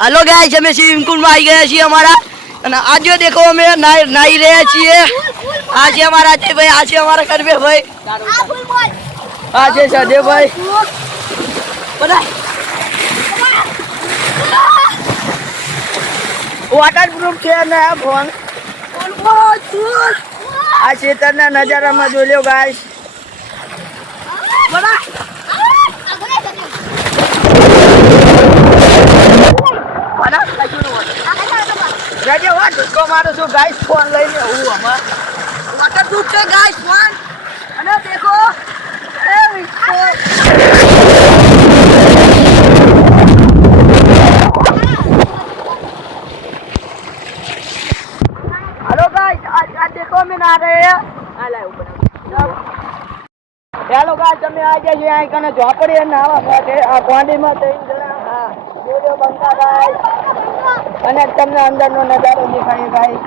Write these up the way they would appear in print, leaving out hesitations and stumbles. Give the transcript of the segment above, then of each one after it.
Hello guys, हमें swimming pool में आई गए છીએ हमारा અને આજે देखो અમે નાઈ રહ્યા છીએ। આજે हमारा अजय भाई, आज हमारा करबे भाई, आज सदे भाई बता वाटर प्रूफ છે ને ફોન આ ખેતરના નજારામાં જોઈ લો ગાઈસ। બતા राजा वाट को मारो सो गाइस फोन લઈને હું આમાં વાટર પ્રૂફ છે ગાइस ફોન અને देखो हेलो गाइस, आज देखो मैं नहा रहे हैं। आ लाए ऊपर हेलो गाइस, અમે આજે જે આ કને ઝોપડી નાવા માટે આ કોંડીમાં થઈ જણા હા જોજો બંકા ગાઈસ અને તમને અંદરનો નજારો દેખાય ગાઈસ।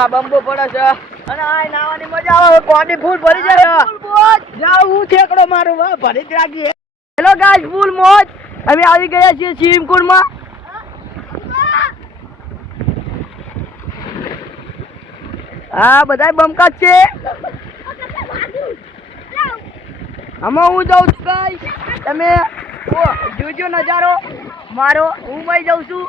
આ બંબો પડે છે અને આ નાવાની મજા આવે, કોંડી ફૂલ ભરી જાય। જાવ હું ઠેકડો મારું વાહ ભરી જ રાખીએ। હેલો ગાઈસ, ફૂલ મોજ અમે આવી ગયા છીએ સ્વિમિંગ પૂલમાં। હા બધા બમકા છે। આમાં હું જાઉં છું ગાઈસ, તમે જોજો નજારો મારો। હું ભાઈ જાઉં છું।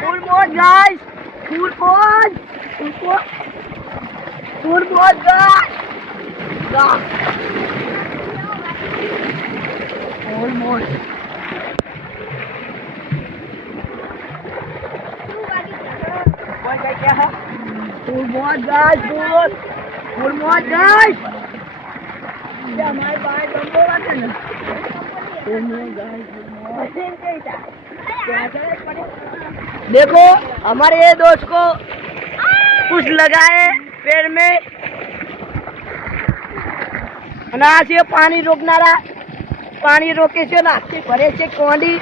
ફૂલ મોજ ગાઈસ, ફૂલ મોજ, ફૂલ મોજ ગાઈસ, फुल मोज। क्या है फुल मोज गाइस, फुल मोज गाइस। हमारे बाहर बम्बो आते ना फुल मोज गाइस। देखो हमारे ये दोस्त को कुछ लगाए पैर में अनाज से पानी रोकना पानी रोके છે ને આખી ભરે છે કોંડી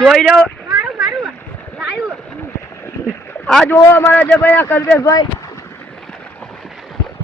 જોઈ લો। આ જો અમારા જે ભાઈ આ કલ્પેશભાઈ